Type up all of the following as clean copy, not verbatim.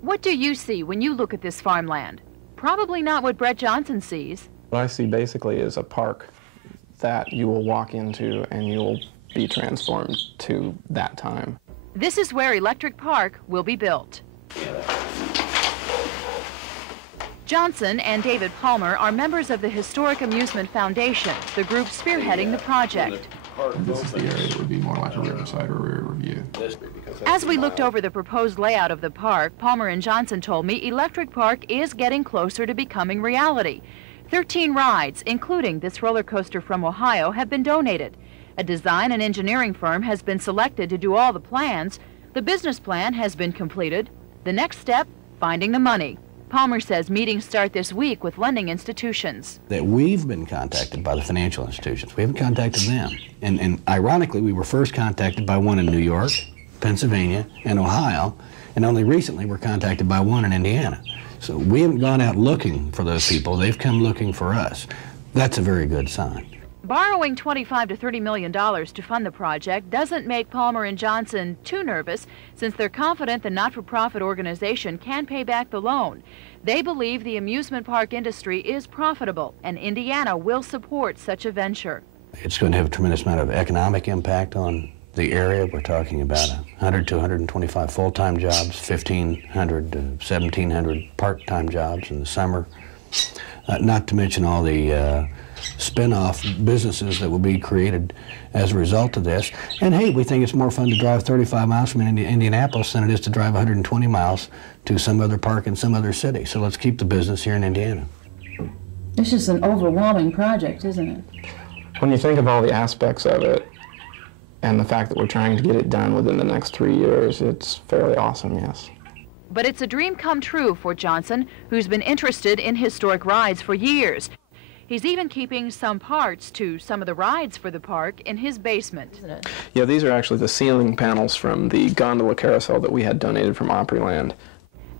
What do you see when you look at this farmland? Probably not what Brett Johnson sees. What I see basically is a park that you will walk into and you'll be transformed to that time. This is where Electric Park will be built. Johnson and David Palmer are members of the Historic Amusement Foundation, the group spearheading the project. This is the area that would be more like a Riverside or a Rear Review. As we looked over the proposed layout of the park, Palmer and Johnson told me Electric Park is getting closer to becoming reality. 13 rides, including this roller coaster from Ohio, have been donated. A design and engineering firm has been selected to do all the plans. The business plan has been completed. The next step, finding the money. Palmer says meetings start this week with lending institutions. That we've been contacted by the financial institutions. We haven't contacted them. And ironically, we were first contacted by one in New York, Pennsylvania, and Ohio, and only recently we're contacted by one in Indiana. So we haven't gone out looking for those people. They've come looking for us. That's a very good sign. Borrowing $25 to $30 million to fund the project doesn't make Palmer and Johnson too nervous, since they're confident the not-for-profit organization can pay back the loan. They believe the amusement park industry is profitable, and Indiana will support such a venture. It's going to have a tremendous amount of economic impact on the area. We're talking about 100 to 125 full-time jobs, 1,500 to 1,700 part-time jobs in the summer, not to mention all the spin-off businesses that will be created as a result of this. And hey, we think it's more fun to drive 35 miles from Indianapolis than it is to drive 120 miles to some other park in some other city. So let's keep the business here in Indiana. This is an overwhelming project, isn't it? When you think of all the aspects of it and the fact that we're trying to get it done within the next 3 years, it's fairly awesome, yes. But it's a dream come true for Johnson, who's been interested in historic rides for years. He's even keeping some parts to some of the rides for the park in his basement. Isn't it? Yeah, these are actually the ceiling panels from the gondola carousel that we had donated from Opryland.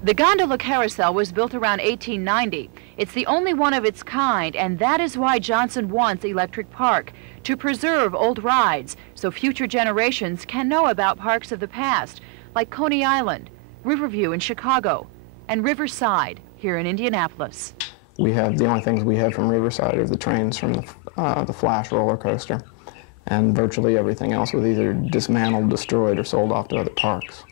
The gondola carousel was built around 1890. It's the only one of its kind, and that is why Johnson wants Electric Park, to preserve old rides so future generations can know about parks of the past, like Coney Island, Riverview in Chicago, and Riverside here in Indianapolis. We have, the only things we have from Riverside are the trains from the Flash roller coaster, and virtually everything else was either dismantled, destroyed, or sold off to other parks.